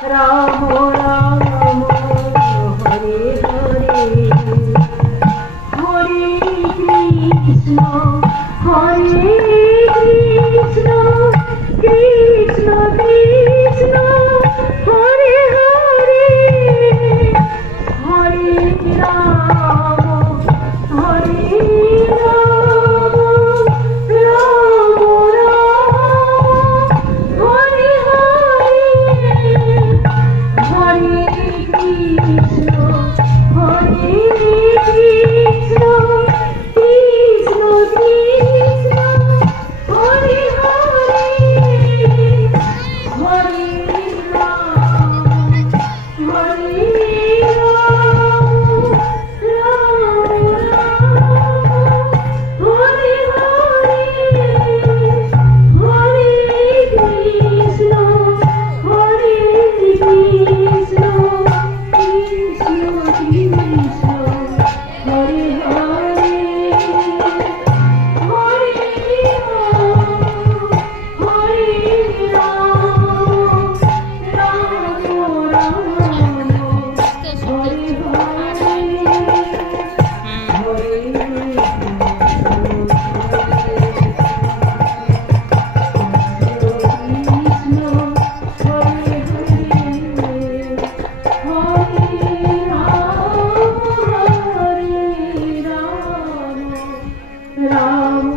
Ram Ram Hare Hare Hare Krishna Hare Krishna Krishna Krishna Hare Hare Hare Ram Hare Ram Ram Ram Hare Hare Hare Krishna Hare Krishna Krishna Krishna Hare Hare Hare Ram Hare Ram Ram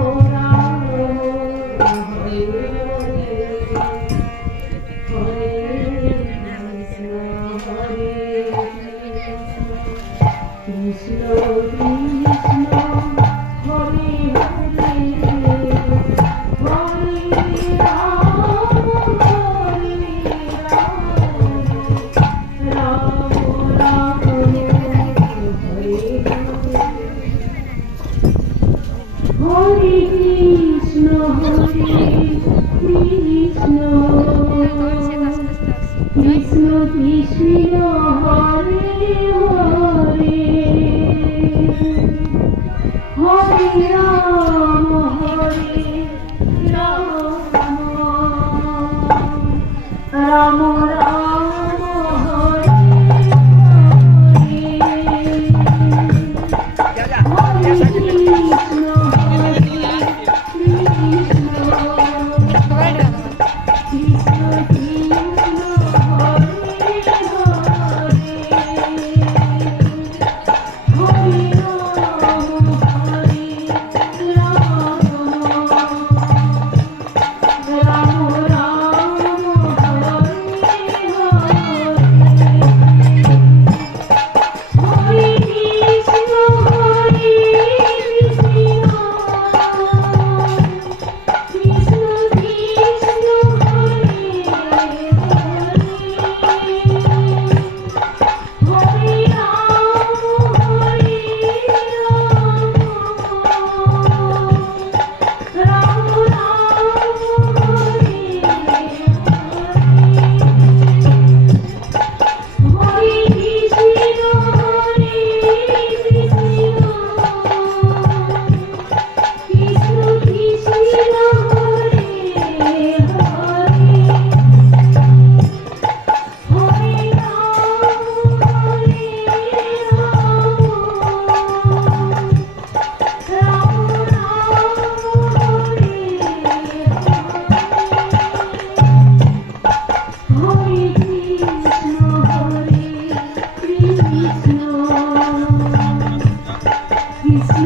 Ram Hare Hare Hare Krishna Hare Krishna Krishna Krishna Hare Hare Hare Ram Ram Hare Hare Hare Krishna Hare Krishna Krishna Hare Hare Hare Ram Ram Ram Hare Hare Krishna Krishna Krishna Hare Hare Hare Ram Ram Ram Hare Hare Krishna Krishna